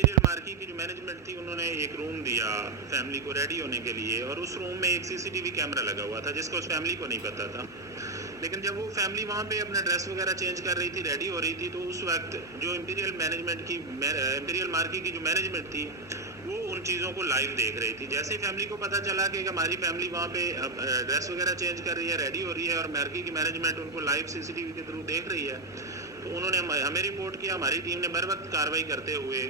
Imperial marquee की जो management थी उन्होंने एक रूम दिया फैमिली को रेडी होने के लिए, और उस रूम में एक सीसीटीवी कैमरा लगा हुआ था जिसको उस फैमिली को नहीं पता था। लेकिन जब वो फैमिली वहाँ पे अपना ड्रेस वगैरह चेंज कर रही थी, रेडी हो रही थी, तो उस वक्त जो इंपीरियल मार्की की जो मैनेजमेंट थी वो उन चीज़ों को लाइव देख रही थी। जैसे ही फैमिली को पता चला कि हमारी फैमिली वहाँ पे ड्रेस वगैरह चेंज कर रही है, रेडी हो रही है, और मार्की की मैनेजमेंट उनको लाइव सीसीटीवी के थ्रू देख रही है, तो उन्होंने हमें रिपोर्ट किया। हमारी टीम ने बर वक्त कार्रवाई करते हुए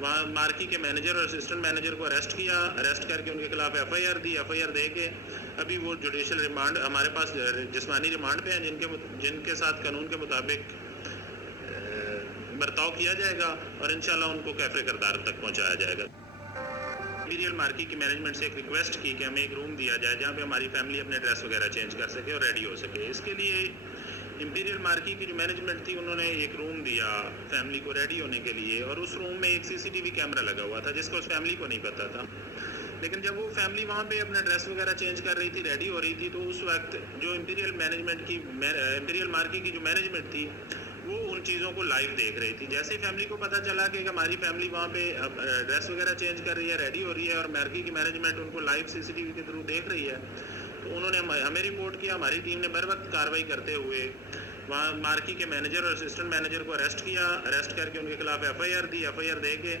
वहाँ मार्की के मैनेजर और असिस्टेंट मैनेजर को अरेस्ट किया। अरेस्ट करके उनके खिलाफ एफआईआर दी। एफआईआर दे के अभी वो जुडिशियल रिमांड हमारे पास जिस्मानी रिमांड पे हैं, जिनके साथ कानून के मुताबिक बर्ताव किया जाएगा और इंशाल्लाह उनको कैफे करदार तक पहुँचाया जाएगा। इंपीरियल मार्की की मैनेजमेंट से एक रिक्वेस्ट की कि हमें एक रूम दिया जाए जहाँ पे हमारी फैमिली अपने ड्रेस वगैरह चेंज कर सके और रेडी हो सके। इसके लिए इंपीरियल मार्की की जो मैनेजमेंट थी उन्होंने एक रूम दिया फैमिली को रेडी होने के लिए, और उस रूम में एक सीसीटीवी कैमरा लगा हुआ था जिसको उस फैमिली को नहीं पता था। लेकिन जब वो फैमिली वहाँ पे अपना ड्रेस वगैरह चेंज कर रही थी, रेडी हो रही थी, तो उस वक्त जो इंपीरियल मार्की की जो मैनेजमेंट थी वो उन चीज़ों को लाइव देख रही थी। जैसे ही फैमिली को पता चला कि हमारी फैमिली वहाँ पे ड्रेस वगैरह चेंज कर रही है, रेडी हो रही है, और मार्की की मैनेजमेंट उनको लाइव सीसीटीवी के थ्रू देख रही है, तो उन्होंने हमें रिपोर्ट किया। हमारी टीम ने बर वक्त कार्रवाई करते हुए वहाँ मार्की के मैनेजर और असिस्टेंट मैनेजर को अरेस्ट किया। अरेस्ट करके उनके खिलाफ एफआईआर दी। एफआईआर दे के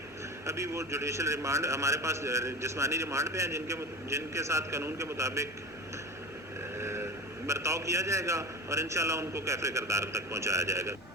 अभी वो जुडिशियल रिमांड हमारे पास जिस्मानी रिमांड पे हैं, जिनके साथ कानून के मुताबिक बर्ताव किया जाएगा और इंशाल्लाह उनको कैफे करदार तक पहुँचाया जाएगा।